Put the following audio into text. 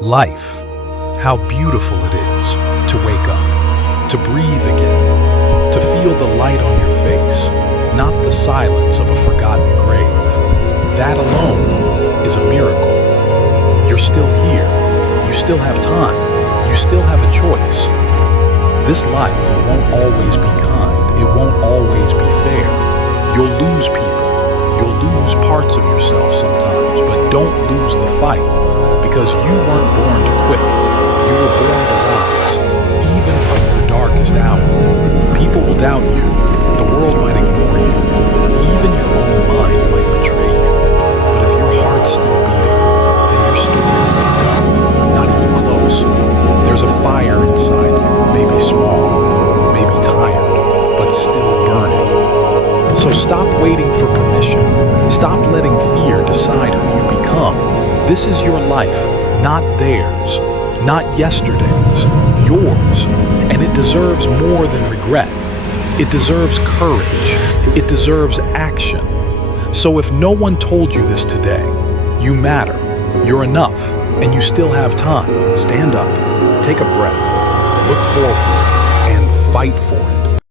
Life, how beautiful it is to wake up, to breathe again, to feel the light on your face, not the silence of a forgotten grave. That alone is a miracle. You're still here. You still have time. You still have a choice. This life, it won't always be kind. It won't always be fair. You'll lose people. You'll lose parts of yourself sometimes, but don't lose the fight, because you weren't born to quit. You were born to rise, even from your darkest hour. People will doubt you. The world might ignore you. Even your own mind might betray you. But if your heart's still beating, then your story isn't done. Not even close. There's a fire inside you, maybe small, maybe tired, but still burning. So stop waiting for permission. Stop letting fear decide who you become. This is your life, not theirs, not yesterday's, yours. And it deserves more than regret. It deserves courage. It deserves action. So if no one told you this today, you matter, you're enough, and you still have time. Stand up, take a breath, Look forward and fight for it.